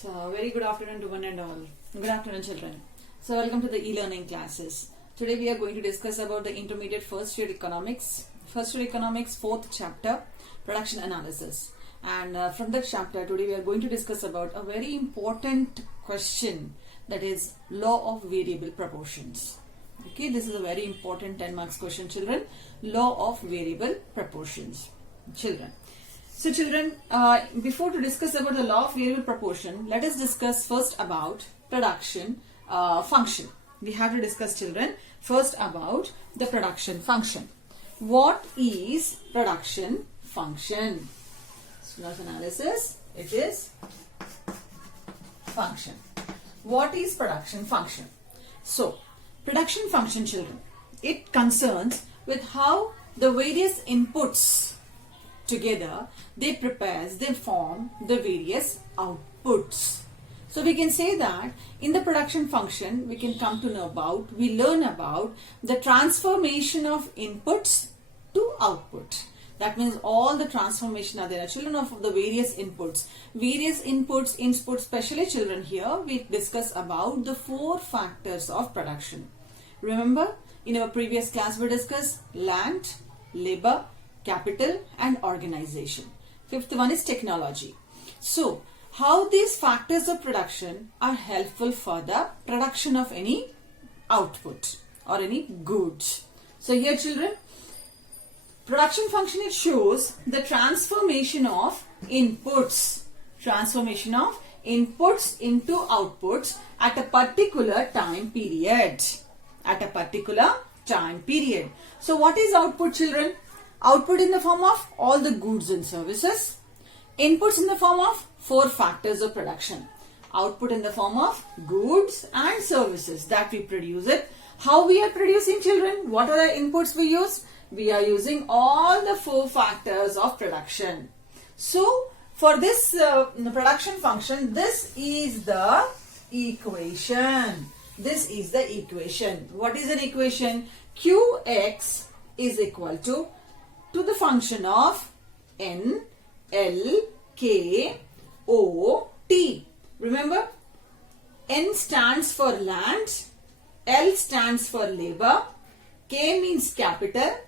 So, very good afternoon to one and all. Good afternoon, children. So, welcome to the e-learning classes. Today we are going to discuss about the intermediate first year economics. First year economics, fourth chapter, production analysis. And from that chapter, today we are going to discuss about a very important question, that is law of variable proportions. Okay, this is a very important 10 marks question, children. Law of variable proportions, children. So children, before to discuss about the law of variable proportion, let us discuss first about production function. We have to discuss, children, first about the production function. What is production function? Students analysis, it is function. What is production function? So, production function, children, it concerns with how the various inputs together, they form the various outputs. So we can say that in the production function, we can come to know about, we learn about the transformation of inputs to output. That means all the transformation are there, children, of the various inputs. Various inputs, especially children here, we discuss about the 4 factors of production. Remember, in our previous class we discussed land, labor, capital and organization. 5th one is technology. So, how these factors of production are helpful for the production of any output or any goods. So, here children, production function, it shows the transformation of inputs. Transformation of inputs into outputs at a particular time period. At a particular time period. So, what is output, children? Output in the form of all the goods and services. Inputs in the form of 4 factors of production. Output in the form of goods and services that we produce it. How we are producing, children? What are the inputs we use? We are using all the 4 factors of production. So, for this production function, this is the equation. This is the equation. What is an equation? Qx is equal to the function of N, L, K, O, T. Remember, N stands for land, L stands for labor, K means capital,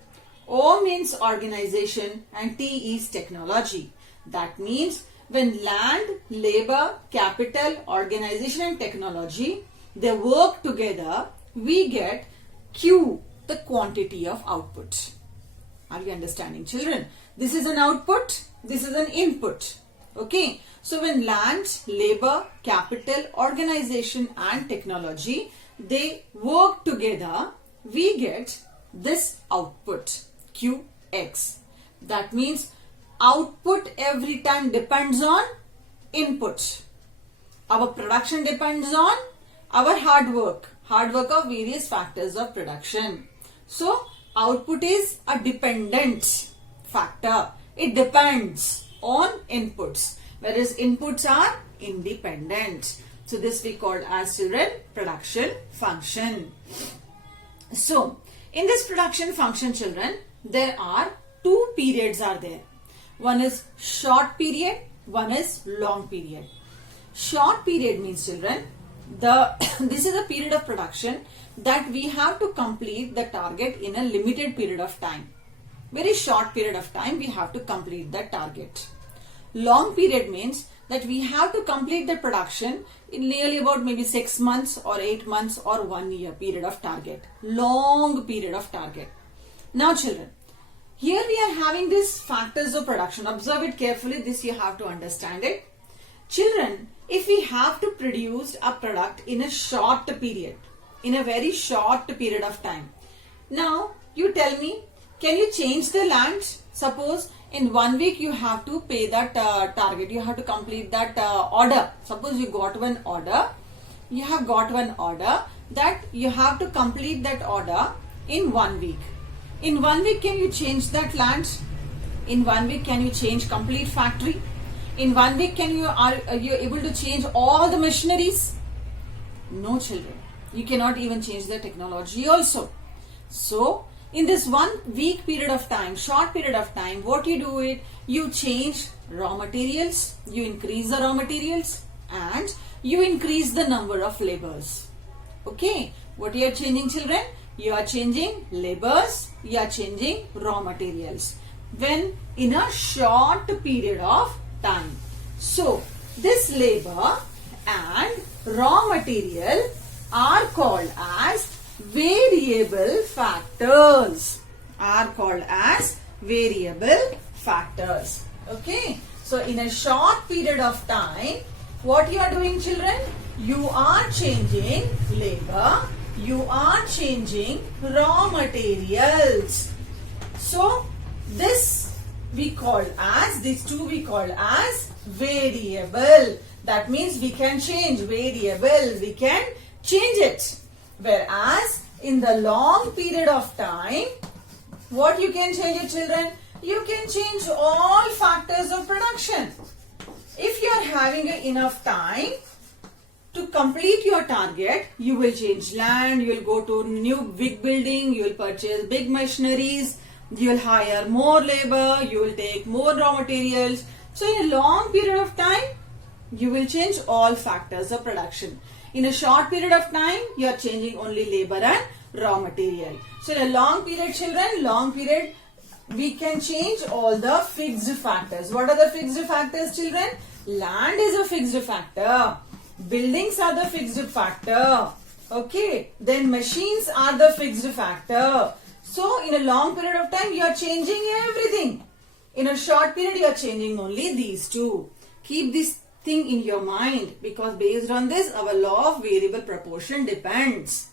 O means organization and T is technology. That means when land, labor, capital, organization and technology, they work together, we get Q, the quantity of output. Are you understanding, children? This is an output, this is an input. Okay. So, when land, labor, capital, organization and technology, they work together, we get this output, Qx. That means output every time depends on input. Our production depends on our hard work of various factors of production. So, output is a dependent factor. It depends on inputs, whereas inputs are independent. So, this we call as, children, production function. So, in this production function, children, there are 2 periods are there. One is short period, one is long period. Short period means, children, this is a period of production that we have to complete the target in a limited period of time. Very short period of time we have to complete that target. Long period means that we have to complete the production in nearly about maybe 6 months or 8 months or 1 year period of target. Long period of target. Now children, here we are having these factors of production. Observe it carefully. This you have to understand it. Children, if we have to produce a product in a short period, in a very short period of time. Now, you tell me, can you change the land? Suppose in 1 week you have to pay that target. You have to complete that order. Suppose you got one order. You have got one order that you have to complete that order in 1 week. In 1 week, can you change that land? In 1 week, can you change complete factory? In 1 week, are you able to change all the machineries? No, children. You cannot even change the technology also. So, in this 1 week period of time, short period of time, what you do it, you change raw materials, you increase the raw materials and you increase the number of labors. Okay, what you are changing, children? You are changing labors, you are changing raw materials when in a short period of time. So this labor and raw material are called as variable factors. Okay, so in a short period of time, what you are doing, children? You are changing labor, you are changing raw materials. So these two we call as variable. That means we can change variable, we can change it. Whereas in the long period of time, what you can change it, children? You can change all factors of production. If you are having enough time to complete your target, you will change land, you will go to new big building, you will purchase big machineries, you will hire more labor, you will take more raw materials. So in a long period of time, you will change all factors of production. In a short period of time, you are changing only labor and raw material. So in a long period, children, we can change all the fixed factors. What are the fixed factors, children? Land is a fixed factor. Buildings are the fixed factor. Okay. Then machines are the fixed factor. So in a long period of time, you are changing everything. In a short period, you are changing only these two. Keep this thing in your mind, because based on this, our law of variable proportion depends.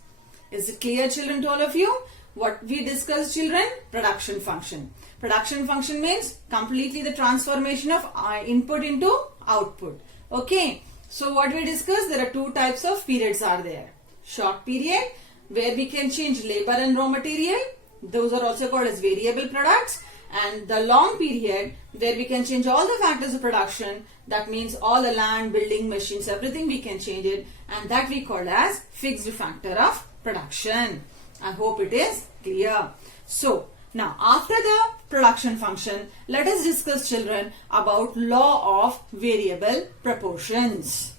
Is it clear, children, to all of you? What we discussed, children? Production function. Production function means completely the transformation of input into output. Okay. So what we discussed, there are two types of periods are there. Short period, where we can change labor and raw material. Those are also called as variable products. And the long period, where we can change all the factors of production. That means all the land, building, machines, everything we can change it. And that we call as fixed factor of production. I hope it is clear. So, now after the production function, let us discuss, children, about law of variable proportions.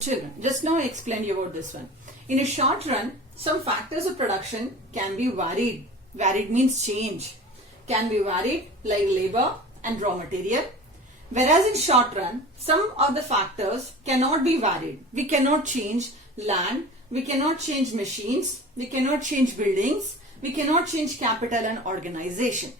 Children, just now I explained you about this one. In a short run, some factors of production can be varied. Varied means change. Can be varied like labor and raw material. Whereas in short run, some of the factors cannot be varied. We cannot change land, we cannot change machines, we cannot change buildings, we cannot change capital and organization.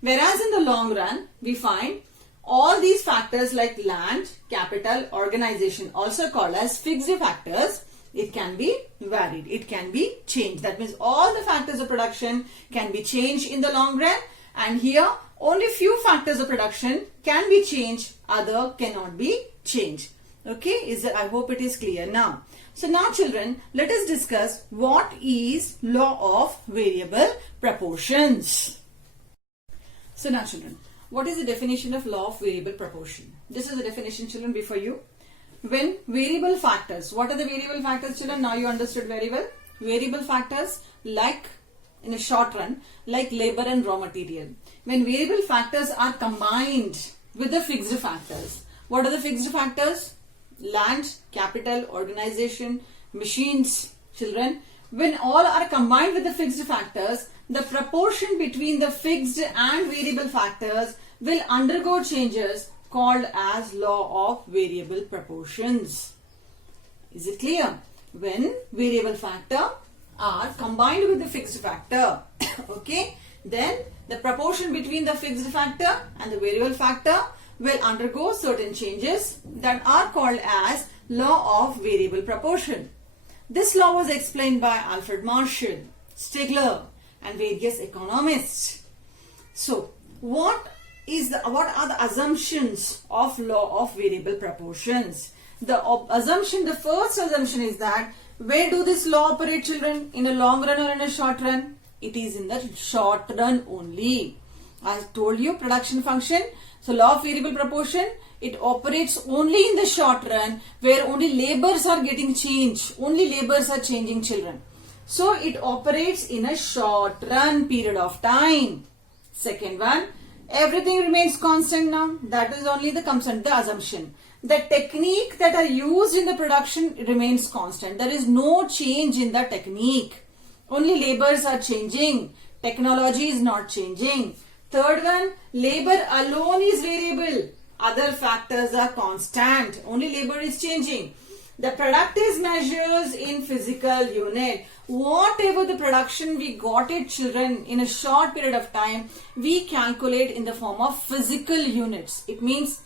Whereas in the long run, we find all these factors like land, capital, organization, also called as fixed factors, it can be varied, it can be changed. That means all the factors of production can be changed in the long run, and here only few factors of production can be changed, other cannot be changed. Okay, I hope it is clear now. So now, children, let us discuss what is law of variable proportions. So now, children, what is the definition of law of variable proportion? This is the definition, children, before you. When variable factors, what are the variable factors, children? Now you understood very well. Variable factors like in a short run, like labor and raw material. When variable factors are combined with the fixed factors. What are the fixed factors? Land, capital, organization, machines, children. When all are combined with the fixed factors, the proportion between the fixed and variable factors will undergo changes called as law of variable proportions. Is it clear? When variable factor are combined with the fixed factor, okay, then the proportion between the fixed factor and the variable factor will undergo certain changes that are called as law of variable proportion. This law was explained by Alfred Marshall, Stigler, and various economists. So, what are the assumptions of law of variable proportions? The first assumption is that where do this law operate, children? In a long run or in a short run? It is in the short run only. I told you production function. So law of variable proportion, it operates only in the short run where only labors are getting changed. Only labors are changing, children. So it operates in a short run period of time. Second one, Everything remains constant now. That is only the assumption. The technique that are used in the production remains constant. There is no change in the technique. Only labors are changing. Technology is not changing. Third one, labor alone is variable. Other factors are constant. Only labor is changing. The product is measured in physical unit. Whatever the production we got it, children, in a short period of time, we calculate in the form of physical units. It means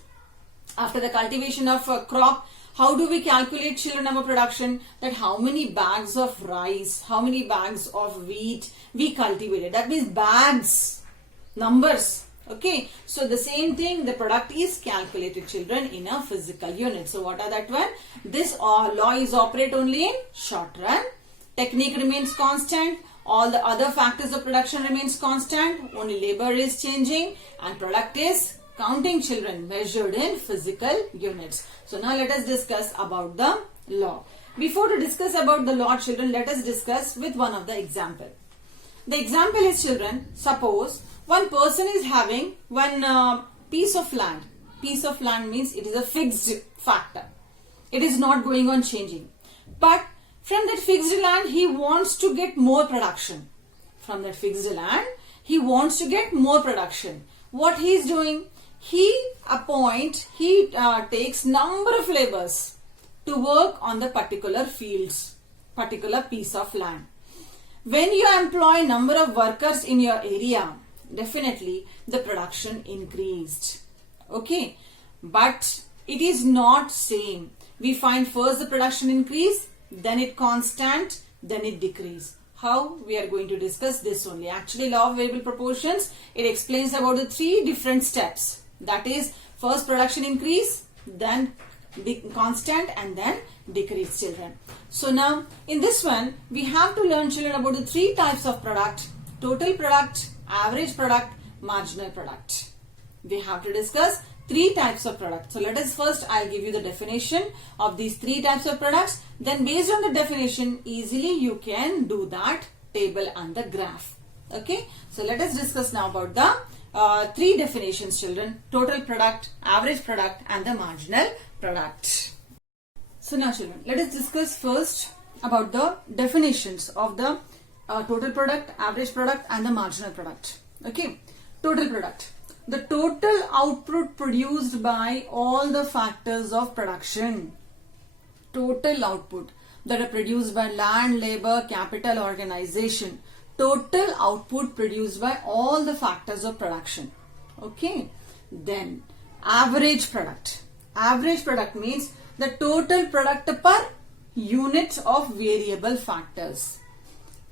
after the cultivation of a crop, how do we calculate, children, our production? That how many bags of rice, how many bags of wheat we cultivated. That means bags, numbers. Okay, so the same thing, the product is calculated, children, in a physical unit. So what are that one? This law is operate only in short run. Technique remains constant. All the other factors of production remains constant. Only labor is changing and product is counting, children, measured in physical units. So now let us discuss about the law. Before to discuss about the law, children, let us discuss with one of the example. The example is, children, suppose one person is having one piece of land. Piece of land means it is a fixed factor. It is not going on changing. But from that fixed land, he wants to get more production. From that fixed land, he wants to get more production. What he is doing? He takes number of laborers to work on the particular fields, particular piece of land. When you employ number of workers in your area, definitely the production increased. Okay, but it is not same. We find first the production increase, then it constant, then it decrease. How? We are going to discuss this only. Actually, law of variable proportions, it explains about the three different steps. That is, first production increase, then constant, and then decrease, children. So now, in this one, we have to learn, children, about the three types of product: total product, average product, marginal product. We have to discuss three types of products. So let us first, I'll give you the definition of these three types of products. Then based on the definition, easily you can do that table and the graph. Okay. So let us discuss now about the three definitions, children: total product, average product, and the marginal product. So now, children, let us discuss first about the definitions of the total product, average product, and the marginal product. Okay. Total product: the total output produced by all the factors of production. Total output that are produced by land, labor, capital, organization. Total output produced by all the factors of production. Okay. Then average product. Average product means the total product per unit of variable factors.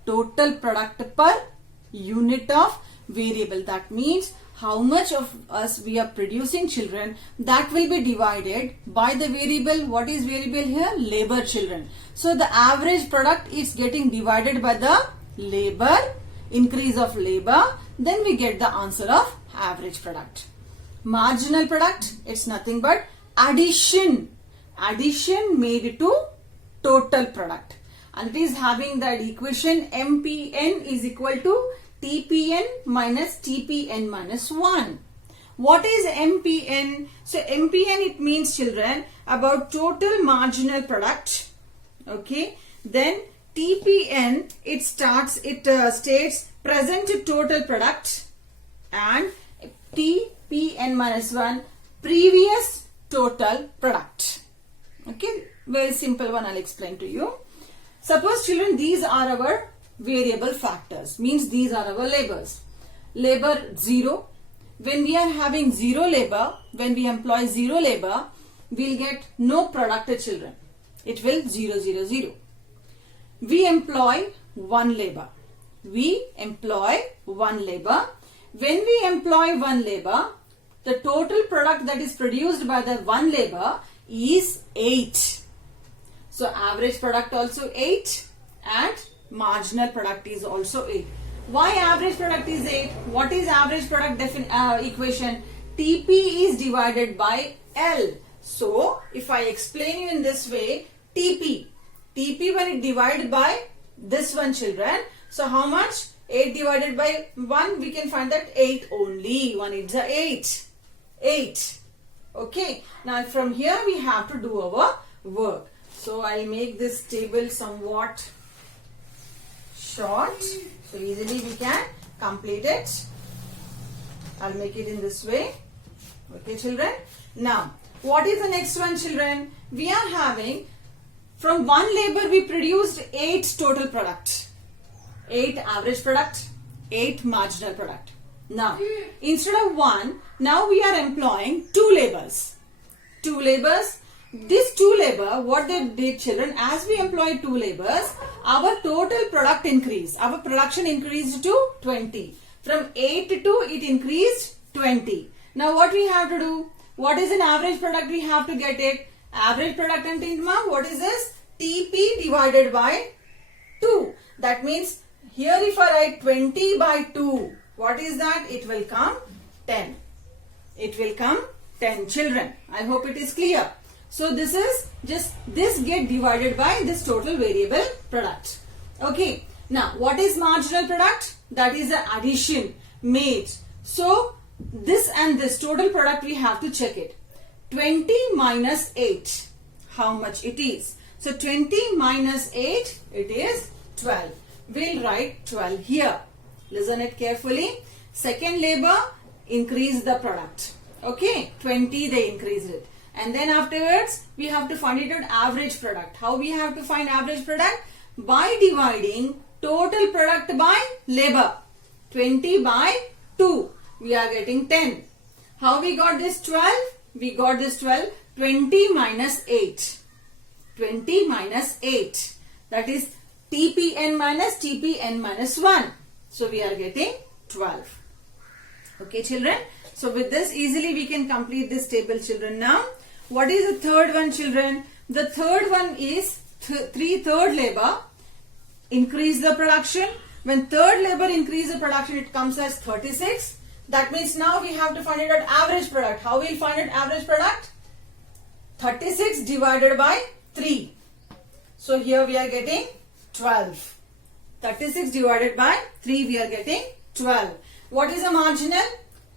Total product per unit of variable. That means how much of us we are producing, children, that will be divided by the variable. What is variable here? Labor, children. So the average product is getting divided by the labor, increase of labor, then we get the answer of average product. Marginal product, it's nothing but addition made to total product, and it is having that equation MPN is equal to TPN minus TPN minus 1. What is MPN? So MPN, it means, children, about total marginal product. Okay. Then TPN, it states present total product, and TPN minus 1, previous total product. Okay, very simple one, I'll explain to you. Suppose, children, these are our variable factors, means these are our labors. Labor 0. When we are having 0 labor, when we employ 0 labor, we'll get no product, children. It will 0, 0, 0. We employ 1 labor. We employ 1 labor. When we employ 1 labor, the total product that is produced by the 1 labor is 8. So average product also 8 and marginal product is also 8. Why average product is 8? What is average product equation? TP is divided by L. So if I explain you in this way, TP when it divided by this one, children, so how much? 8 divided by 1, we can find that 8 only. 1 is 8. 8. Okay. Now from here we have to do our work. So I'll make this table somewhat short. So easily we can complete it. I'll make it in this way. Okay, children. Now, what is the next one, children? We are having, from one labor we produced 8 total product. 8 average product, 8 marginal product. Now, instead of 1, now we are employing 2 labors. 2 labors. This 2 labor, what they did, children, as we employ 2 labors, our total product increased. Our production increased to 20. From 8 to 2, it increased 20. Now what we have to do? What is an average product? We have to get it. Average product and ma'am, what is this? TP divided by 2. That means here if I write 20 by 2, what is that? It will come 10. It will come 10, children. I hope it is clear. So this is just, this get divided by this total variable product. Okay. Now what is marginal product? That is the addition made. So this and this total product we have to check it. 20 minus 8. How much it is? So 20 minus 8, it is 12. We'll write 12 here. Listen it carefully. Second labor, increase the product. Okay, 20 they increased it. And then afterwards, we have to find it out average product. How we have to find average product? By dividing total product by labor. 20 by 2. We are getting 10. How we got this 12? We got this 12. 20 minus 8. 20 minus 8. That is TPN minus 1. So we are getting 12. Okay, children. So with this easily we can complete this table, children. Now, what is the third one, children? The third one is 3/3 labor. Increase the production. When third labor increase the production, it comes as 36. That means now we have to find it at average product. How we'll find it average product? 36 divided by 3. So here we are getting 12. 36 divided by 3 we are getting 12. What is the marginal?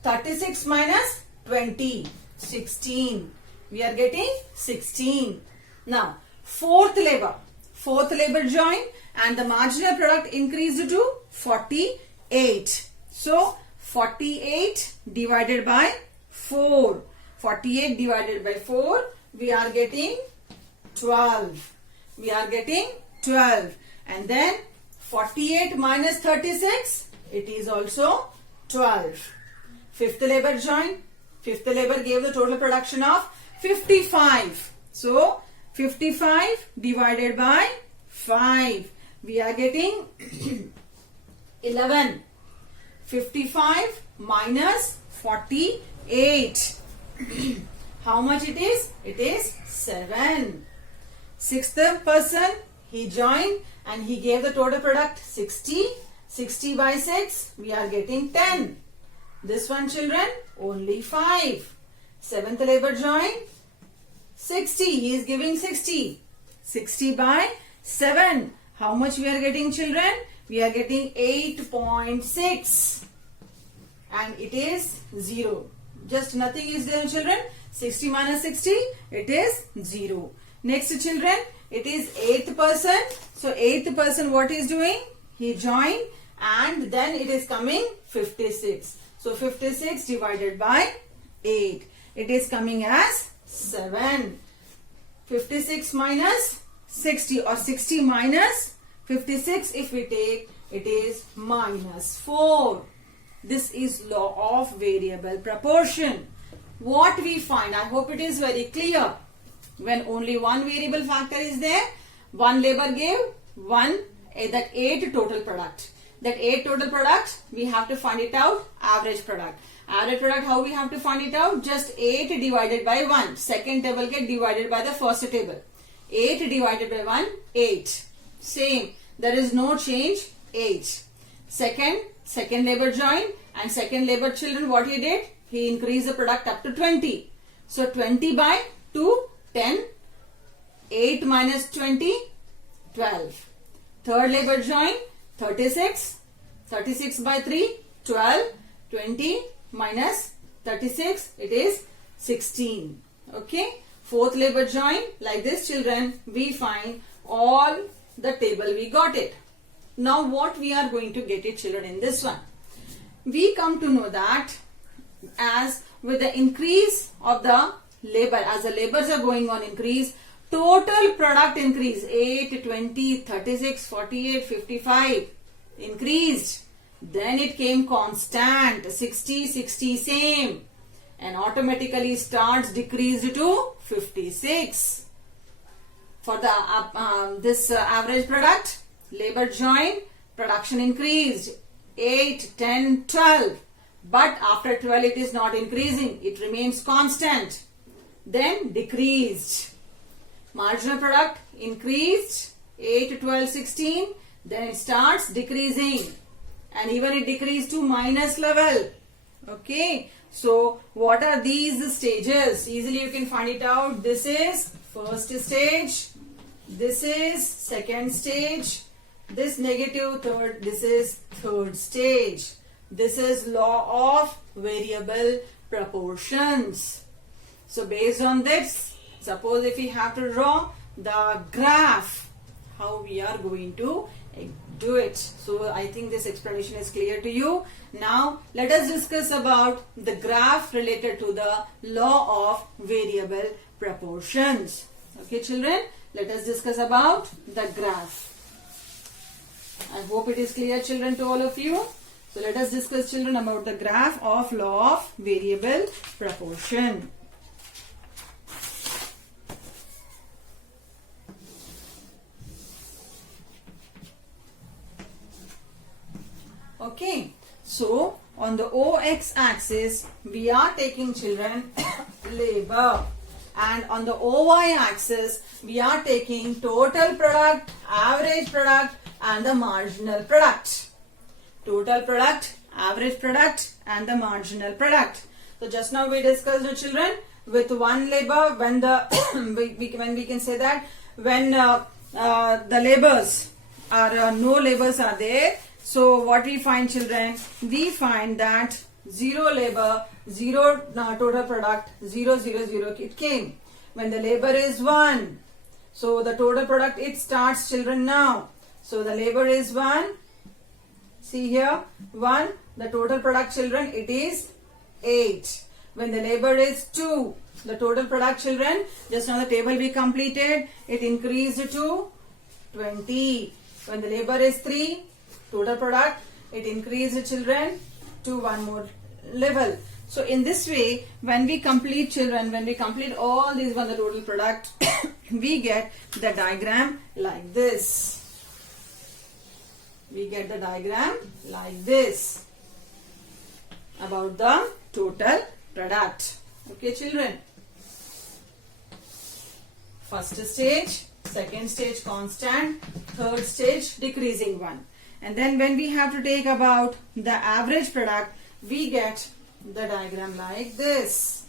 36 minus 20. 16. We are getting 16. Now, fourth labor join and the marginal product increased to 48. So, 48 divided by 4. 48 divided by 4, we are getting 12. We are getting 12. And then 48 minus 36, it is also 12. Fifth labor join. Fifth labor gave the total production of 55. So, 55 divided by 5. We are getting 11. 55 minus 48. How much it is? It is 7. Sixth person, he joined and he gave the total product 60. 60 by 6, we are getting 10. This one, children, only 5. Seventh labor join, 60. He is giving 60. 60 by 7. How much we are getting, children? We are getting 8.6. And it is 0. Just nothing is there, children. 60 minus 60, it is 0. Next, children, it is 8th person. So, 8th person, what is doing? He joined and then it is coming 56. So, 56 divided by 8. It is coming as 7. 56 minus 60 or 60 minus 56 if we take, it is minus 4. This is law of variable proportion. What we find, I hope it is very clear. When only one variable factor is there, one labor gave that 8 total product. That 8 total product, we have to find it out, average product. Average product, how we have to find it out? Just 8 divided by 1. Second table get divided by the first table. 8 divided by 1, 8. Same. There is no change, 8. Second labor join and second labor children, what he did? He increased the product up to 20. So 20 by 2, 10. 8 minus 20, 12. Third labor join, 36. 36 by 3, 12, 20 minus 36, it is 16. Okay. Fourth labor join, like this children, we find all the table, we got it. Now what we are going to get it children in this one? We come to know that as with the increase of the labor, as the labors are going on increase, total product increase 8, 20, 36, 48, 55 increased. Then it came constant 60, 60 same, and automatically starts decreased to 56. For the this average product, labor join, production increased 8, 10, 12. But after 12 it is not increasing, it remains constant. Then decreased. Marginal product increased 8, 12, 16. Then it starts decreasing. And even it decreased to minus level. Okay. So what are these stages? Easily you can find it out. This is first stage. This is second stage. This negative third. This is third stage. This is law of variable proportions. So based on this, suppose if we have to draw the graph, how we are going to do it. So I think this explanation is clear to you. Now let us discuss about the graph related to the law of variable proportions. Okay children, let us discuss about the graph. I hope it is clear children to all of you. So let us discuss children about the graph of law of variable proportion. Okay, so on the OX axis we are taking children labor, and on the OY axis we are taking total product, average product and the marginal product. Total product, average product and the marginal product. So just now we discussed the children with one labor when the when we can say that when the labors are no labors are there. So what we find children, we find that 0 labor, 0 total product, 0, 0, 0 it came. When the labor is 1, so the total product it starts children now. So the labor is 1, see here 1, the total product children it is 8. When the labor is 2, the total product children, just now the table we completed, it increased to 20. When the labor is 3, total product, it increased children to one more level. So in this way, when we complete children, when we complete all these one the total product, we get the diagram like this. We get the diagram like this about the total product. Okay children. First stage, second stage constant, third stage decreasing one. And then when we have to take about the average product, we get the diagram like this.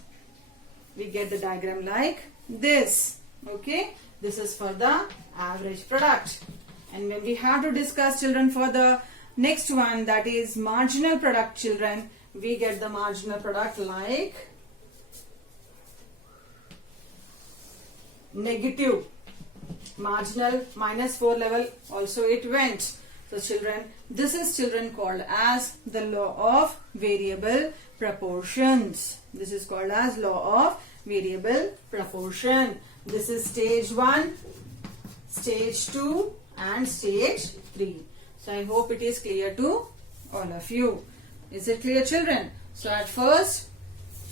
We get the diagram like this. Okay. This is for the average product. And when we have to discuss children for the next one, that is marginal product children, we get the marginal product like negative. Marginal minus 4 level also it went. So children, this is children called as the law of variable proportions. This is called as law of variable proportion. This is stage 1, stage 2 and stage 3. So I hope it is clear to all of you. Is it clear children? So at first,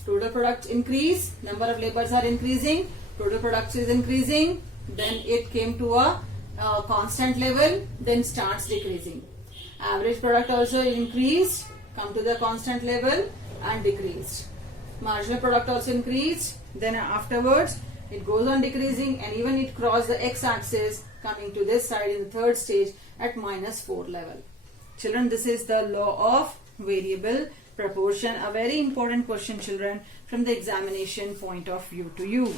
total product increase, number of labors are increasing, total product is increasing, then it came to a constant level, then starts decreasing. Average product also increased, come to the constant level and decreased. Marginal product also increased, then afterwards it goes on decreasing and even it crossed the x-axis coming to this side in the third stage at minus 4 level. Children, this is the law of variable proportion. A very important question children from the examination point of view to you.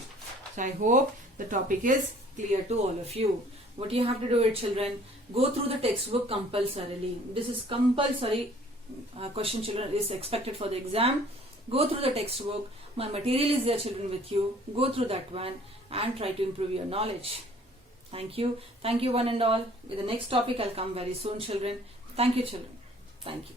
So I hope the topic is clear to all of you. What you have to do is, children, go through the textbook compulsorily. This is compulsory question, children, is expected for the exam. Go through the textbook. My material is there, children, with you. Go through that one and try to improve your knowledge. Thank you. Thank you one and all. With the next topic, I'll come very soon, children. Thank you, children. Thank you.